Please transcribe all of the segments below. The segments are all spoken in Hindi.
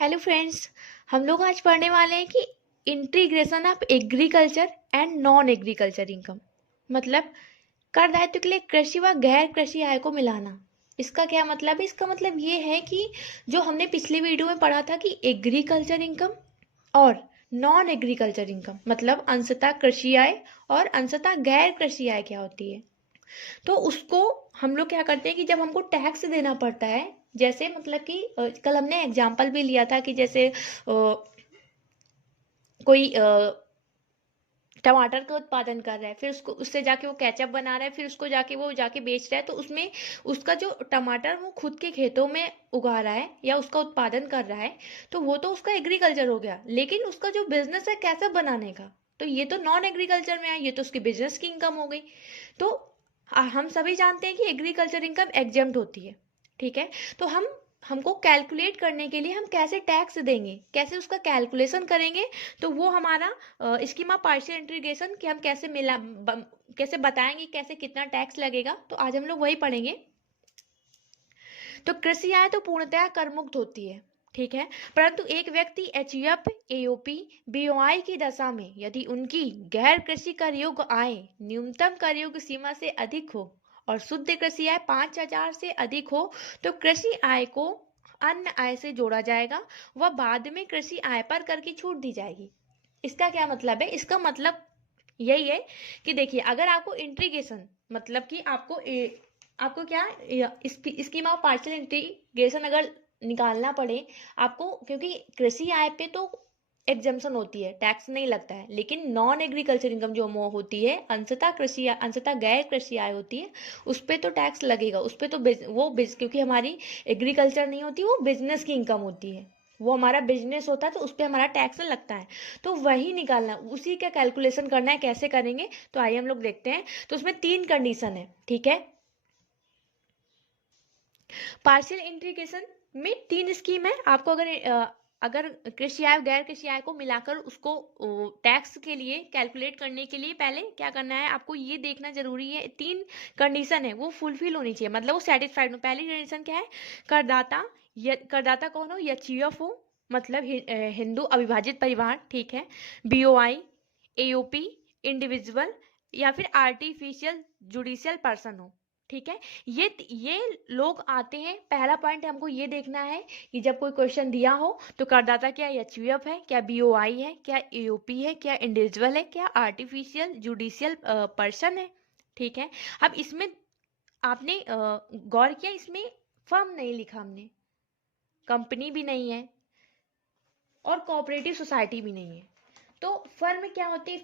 Hello friends. हम लोग आज पढ़ने वाले हैं कि integration of agriculture and non agriculture income, मतलब कर दायित्व के लिए कृषि व गैर कृषि आय को मिलाना। इसका क्या मतलब है? इसका मतलब ये है कि जो हमने पिछली वीडियो में पढ़ा था कि एग्रीकल्चर इनकम और नॉन एग्रीकल्चर इनकम, मतलब अंशतः कृषि आय और अंशतः गैर कृषि आय क्या होती है। तो उसको हम लोग क्या करते हैं कि जब हमको टैक्स देना पड़ता है, जैसे मतलब कि कल हमने एग्जाम्पल भी लिया था कि जैसे कोई टमाटर का उत्पादन कर रहा है, फिर उसको उससे जाके वो केचप बना रहा है, फिर उसको जाके वो जाके बेच रहा है, तो उसमें उसका जो टमाटर वो खुद के खेतों में उगा रहा है या उसका उत्पादन कर रहा है, तो वो तो उसका एग्रीकल्चर हो गया। लेकिन उसका जो बिजनेस है केचप बनाने का, तो ये तो नॉन एग्रीकल्चर में है, ये तो उसकी बिजनेस की इनकम हो गई। तो हम सभी जानते हैं कि एग्रीकल्चर इनकम एग्जेम्प्ट होती है, ठीक है। तो हमको कैलकुलेट करने के लिए हम कैसे टैक्स देंगे, कैसे उसका कैलकुलेशन करेंगे, तो वो हमारा स्कीमा पार्शियल इंटीग्रेशन कि हम कैसे कैसे बताएंगे कैसे कितना टैक्स लगेगा, तो आज हम लोग वही पढ़ेंगे। तो कृषि आय तो पूर्णतः कर मुक्त होती है, ठीक है। परंतु एक व्यक्ति एचयूएफ, एओपी, बीओआई की दशा में यदि उनकी गैर कृषि कर योग्य आय न्यूनतम कर योग्य सीमा से अधिक हो और शुद्ध कृषि आय 5,000 से अधिक हो, तो कृषि आय को अन्य आय से जोड़ा जाएगा व बाद में कृषि आय पर कर की छूट दी जाएगी। इसका क्या मतलब है? इसका मतलब यही है कि देखिए, अगर आपको इंटीग्रेशन मतलब कि आपको क्या स्कीम ऑफ पार्शियल इंटीग्रेशन अगर निकालना पड़े आपको, क्योंकि कृषि आय पे तो एग्जम्पशन होती है, टैक्स नहीं लगता है, लेकिन नॉन एग्रीकल्चर इनकम जो होती है, अंशतः कृषि अंशतः गैर कृषि आय होती है, उस पे तो टैक्स लगेगा। उस पे तो क्योंकि हमारी एग्रीकल्चर नहीं होती, वो बिजनेस की इनकम होती है, वो हमारा बिजनेस होता है, तो उस पर हमारा टैक्स लगता है। तो वही निकालना, उसी का कैलकुलेशन करना है। कैसे करेंगे? तो आइए हम लोग देखते हैं। तो उसमें 3 कंडीशन है, ठीक है। पार्शियल इंटीग्रेशन में 3 स्कीम है। आपको अगर कृषि आय गैर कृषि आय को मिलाकर उसको टैक्स के लिए कैलकुलेट करने के लिए पहले क्या करना है, आपको ये देखना जरूरी है 3 कंडीशन है वो फुलफिल होनी चाहिए, मतलब वो सेटिस्फाइड हो। पहली कंडीशन क्या है? करदाता करदाता कौन हो? एचयूएफ हो, मतलब हिंदू अविभाजित परिवार, ठीक है। बीओआई, एओपी, इंडिविजुअल, या फिर आर्टिफिशियल जुडिशियल पर्सन हो, ठीक है। ये लोग आते हैं। पहला पॉइंट हमको ये देखना है कि जब कोई क्वेश्चन दिया हो तो करदाता क्या एचयूएफ है, क्या बीओआई है, क्या एओपी है, क्या इंडिविजुअल है, क्या आर्टिफिशियल जुडिशियल पर्सन है, ठीक है। अब इसमें आपने गौर किया, इसमें फर्म नहीं लिखा हमने, कंपनी भी नहीं है और कोऑपरेटिव सोसाइटी भी नहीं है। तो फर्म क्या होती है?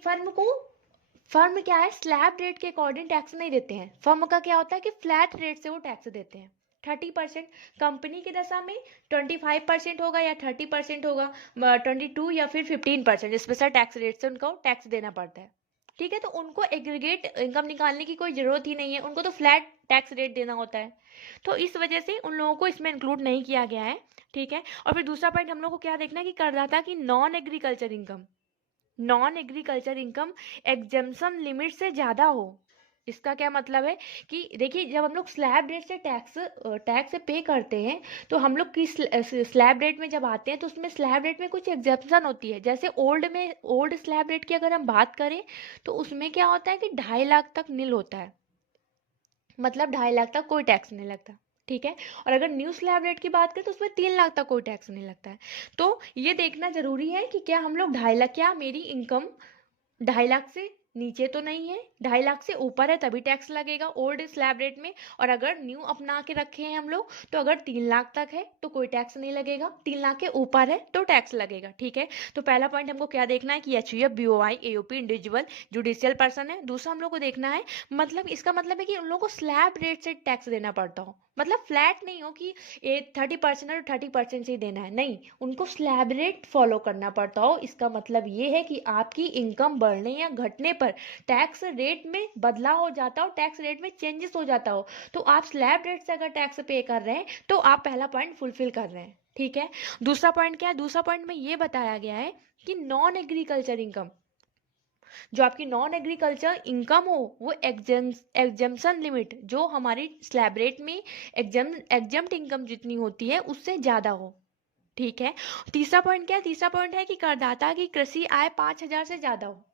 फर्म क्या है? स्लैब रेट के अकॉर्डिंग टैक्स नहीं देते हैं। फर्म का क्या होता है कि फ्लैट रेट से वो टैक्स देते हैं 30%। कंपनी की दशा में 25% होगा या 30% होगा, 22 या फिर 15% स्पेशल टैक्स रेट से उनको टैक्स देना पड़ता है, ठीक है। तो उनको एग्रीगेट इनकम निकालने की कोई जरूरत ही नहीं है, उनको तो फ्लैट टैक्स रेट देना होता है। तो इस वजह से उन लोगों को इसमें इंक्लूड नहीं किया गया है, ठीक है। और फिर दूसरा पॉइंट हम लोग को क्या देखना है कि करदाता की non agriculture income exemption limit से ज़्यादा हो। इसका क्या मतलब है कि देखिए, जब हम लोग स्लैब रेट से टैक्स पे करते हैं, तो हम लोग की स्लैब रेट में जब आते हैं तो उसमें स्लैब रेट में कुछ एग्जेम्पशन होती है। जैसे ओल्ड स्लैब रेट की अगर हम बात करें तो उसमें क्या होता है कि 2.5 लाख तक नील होता है, मतलब 2.5 लाख तक कोई टैक्स नहीं लगता, ठीक है। और अगर न्यू स्लैब रेट की बात करें तो उसमें 3 लाख तक कोई टैक्स नहीं लगता है। तो ये देखना जरूरी है कि क्या हम लोग 2.5 लाख, क्या मेरी इनकम 2.5 लाख से नीचे तो नहीं है, 2.5 लाख से ऊपर है तभी टैक्स लगेगा ओल्ड स्लैब रेट में। और अगर न्यू अपना के रखे हैं हम लोग, तो अगर 3 लाख तक है तो कोई टैक्स नहीं लगेगा, 3 लाख के ऊपर है तो टैक्स लगेगा, ठीक है। तो पहला पॉइंट हमको क्या देखना है कि HUF, BOI, AOP, individual, judicial person है। दूसरा हम लोग को देखना है, मतलब इसका मतलब है कि उन लोगों को स्लैब रेट से टैक्स देना पड़ता हो, मतलब फ्लैट नहीं हो कि 30% है तो 30% से ही देना है, नहीं, उनको स्लैब रेट फॉलो करना पड़ता हो। इसका मतलब ये है कि आपकी इनकम बढ़ने या घटने पर टैक्स रेट में बदलाव हो जाता हो, टैक्स रेट में चेंजेस हो जाता हो, तो आप स्लैब रेट से अगर टैक्स पे कर रहे हैं तो आप पहला पॉइंट फुलफिल कर रहे हैं, ठीक है। दूसरा पॉइंट क्या है? दूसरा पॉइंट में ये बताया गया है कि नॉन एग्रीकल्चर इनकम, जो आपकी नॉन एग्रीकल्चर इनकम हो, वो एग्जेम्पशन लिमिट जो हमारी स्लैब रेट में एग्जेम्प्ट इनकम जितनी होती है उससे ज़्यादा हो, ठीक है। तीसरा पॉइंट क्या है? तीसरा पॉइंट है कि करदाता की कृषि आय 5,000 से ज्यादा हो।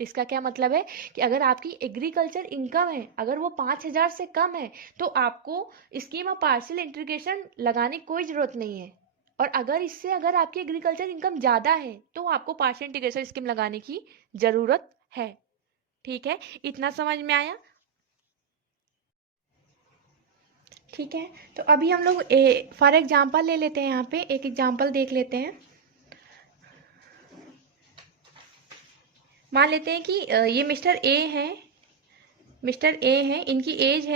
इसका क्या मतलब है कि अगर आपकी एग्रीकल्चर इनकम है, अगर वो 5,000 से कम है, तो आपको स्कीम ऑफ पार्शियल इंटीग्रेशन लगाने की कोई जरूरत नहीं है। और अगर आपकी एग्रीकल्चर इनकम ज्यादा है तो आपको पार्शियल इंटीग्रेशन स्कीम लगाने की जरूरत है। ठीक है, इतना समझ में आया? ठीक है, तो अभी हम लोग फॉर एग्जाम्पल ले लेते हैं, यहाँ पे एक एग्जाम्पल देख लेते हैं। मान लेते हैं कि ये मिस्टर ए हैं, इनकी एज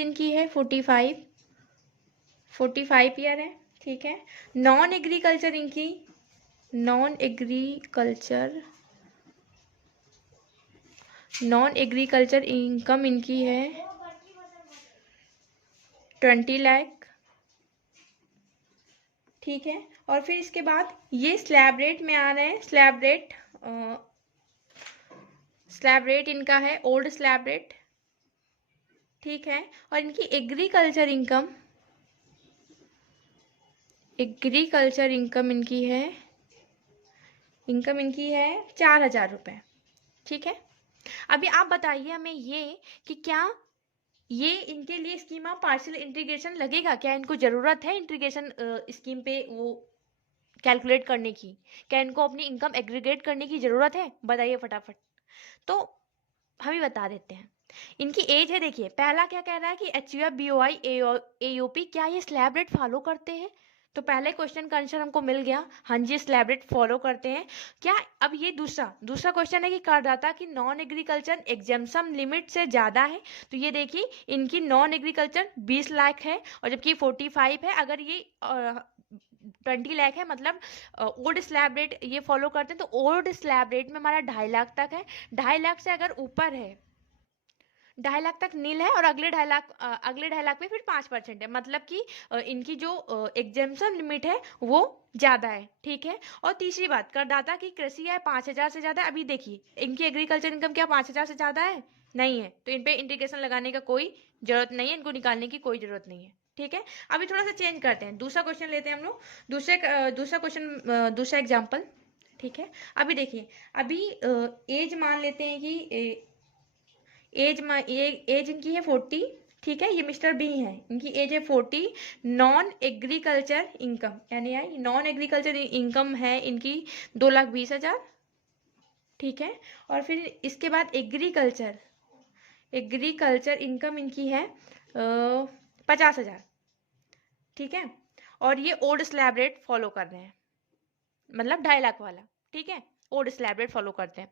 इनकी है 45 ईयर है। ठीक है। नॉन एग्रीकल्चर इनकम इनकी है 20 लाख। ठीक है। और फिर इसके बाद ये स्लैब रेट में आ रहे हैं। स्लैब रेट इनका है ओल्ड स्लैब रेट। ठीक है। और इनकी एग्रीकल्चर इनकम इनकी है 4,000 रुपये। ठीक है। अभी आप बताइए हमें ये कि क्या ये इनके लिए स्कीम ऑफ पार्शियल इंटीग्रेशन लगेगा? क्या इनको जरूरत है इंटीग्रेशन स्कीम पे वो कैलकुलेट करने की? क्या इनको अपनी इनकम एग्रीगेट करने की जरूरत है? बताइए फटाफट। तो हम ही बता देते हैं। इनकी एज है, देखिए पहला क्या कह रहा है कि HUF BOI AOP क्या ये स्लैब रेट फॉलो करते हैं? तो पहले क्वेश्चन का आंसर हमको मिल गया, हाँ जी स्लैब रेट फॉलो करते हैं। क्या अब ये दूसरा क्वेश्चन है कि करदाता की नॉन एग्रीकल्चर एग्जेम्पशन लिमिट से ज्यादा है। तो ये देखिए इनकी नॉन एग्रीकल्चर 20 लाख है और जबकि 45 है। अगर ये 20 लाख है मतलब ओल्ड स्लैब रेट ये फॉलो करते हैं, तो ओल्ड स्लैब रेट में हमारा 2.5 लाख तक है। 2.5 लाख से अगर ऊपर है, 2.5 लाख तक नील है और अगले 2.5 लाख पे फिर 5% है। मतलब कि इनकी जो एग्जेम्पशन लिमिट है वो ज्यादा है। ठीक है। और तीसरी बात, करदाता की कृषि आय 5,000 से ज्यादा। अभी देखिए इनकी एग्रीकल्चर इनकम क्या 5,000 से ज्यादा है? नहीं है, तो इन पे इंटीग्रेशन लगाने का कोई जरूरत नहीं है, इनको निकालने की कोई जरूरत नहीं है। ठीक है। अभी थोड़ा सा चेंज करते हैं, दूसरा क्वेश्चन लेते हैं हम लोग। दूसरा एग्जाम्पल। ठीक है। अभी देखिए, अभी एज मान लेते हैं कि एज इनकी है 40। ठीक है। ये मिस्टर बी है, इनकी एज है 40। नॉन एग्रीकल्चर इनकम यानी नॉन एग्रीकल्चर इनकम है इनकी 2,20,000। ठीक है। और फिर इसके बाद एग्रीकल्चर इनकम इनकी है 50,000। ठीक है। और ये ओल्ड स्लैब रेट फॉलो कर रहे हैं, मतलब 2.5 लाख वाला। ठीक है। ओल्ड स्लैब रेट फॉलो करते हैं।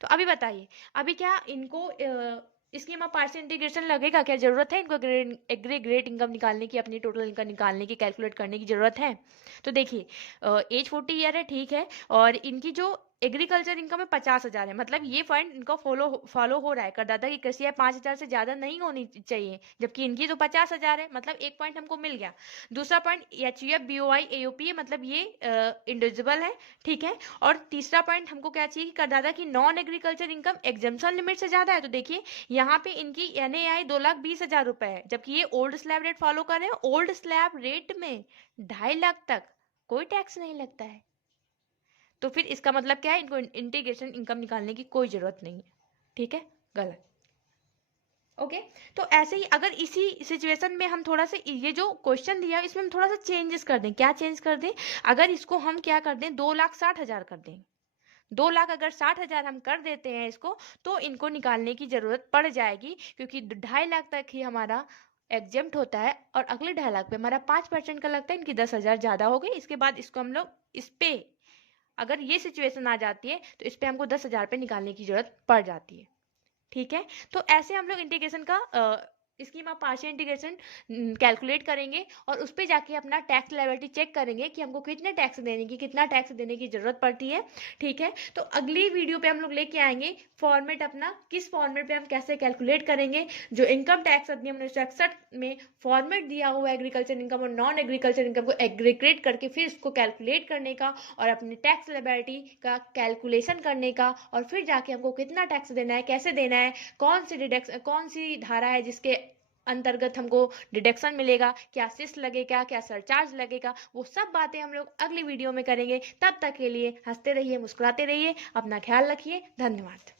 तो अभी बताइए, अभी क्या इनको स्कीम ऑफ पार्शियल इंटीग्रेशन लगेगा? क्या जरूरत है इनको एग्रीगेट इनकम निकालने की, अपनी टोटल इनकम निकालने की, कैलकुलेट करने की जरूरत है? तो देखिए एज 40 ईयर है। ठीक है। और इनकी जो एग्रीकल्चर इनकम है 50,000 है। मतलब ये पॉइंट इनको फॉलो हो रहा है। करदाता की कृषि आय 5,000 से ज्यादा नहीं होनी चाहिए, जबकि इनकी तो 50,000 है। मतलब एक पॉइंट हमको मिल गया। दूसरा पॉइंट HUF BOI AOP है, मतलब ये इंडिविजुअल है। ठीक है। और तीसरा पॉइंट हमको क्या चाहिए कि करदाता की non agriculture income exemption limit से ज्यादा है। तो देखिए यहाँ पे इनकी NAI 2,20,000 रुपए है, जबकि ये ओल्ड स्लैब रेट फॉलो कर रहे हैं। ओल्ड स्लैब रेट में 2.5 लाख तक कोई टैक्स नहीं लगता है। तो फिर इसका मतलब क्या है? इनको इंटीग्रेशन इनकम निकालने की कोई जरूरत नहीं है। ठीक है। गलत। ओके। तो ऐसे ही अगर इसी सिचुएशन में हम थोड़ा सा ये जो क्वेश्चन दिया इसमें हम थोड़ा सा चेंजेस कर दें। क्या चेंज कर दें? अगर इसको हम क्या कर दें, 2,60,000 कर दें। 2 लाख अगर 60,000 हम कर देते हैं इसको, तो इनको निकालने की जरूरत पड़ जाएगी, क्योंकि 2.5 लाख तक ही हमारा एग्जेम्प्ट होता है और अगले 2.5 लाख पे हमारा 5% का लगता है। इनकी 10,000 ज्यादा हो गई। इसके बाद इसको हम लोग इस पे, अगर ये सिचुएशन आ जाती है तो इस पे हमको 10,000 पे निकालने की जरूरत पड़ जाती है। ठीक है। तो ऐसे हम लोग इंटीग्रेशन का scheme of partial integration calculate करेंगे और उस पे जाके अपना टैक्स लायबिलिटी चेक करेंगे कि हमको कितना टैक्स देने की जरूरत पड़ती है। ठीक है। तो अगली वीडियो पे हम लोग लेके आएंगे फॉर्मेट अपना, किस फॉर्मेट पे हम कैसे कैलकुलेट करेंगे। जो इनकम टैक्स अधिनियम 1961 में फॉर्मेट दिया हुआ है एग्रीकल्चर इनकम और नॉन एग्रीकल्चर इनकम को एग्रीगेट करके फिर इसको कैलकुलेट करने का और अपने टैक्स लायबिलिटी का कैलकुलेशन करने का, और फिर जाके हमको कितना टैक्स देना है, कैसे देना है, कौन सी धारा है जिसके अंतर्गत हमको डिडक्शन मिलेगा, क्या सेस लगेगा, क्या सरचार्ज लगेगा, वो सब बातें हम लोग अगली वीडियो में करेंगे। तब तक के लिए हंसते रहिए, मुस्कुराते रहिए, अपना ख्याल रखिए। धन्यवाद।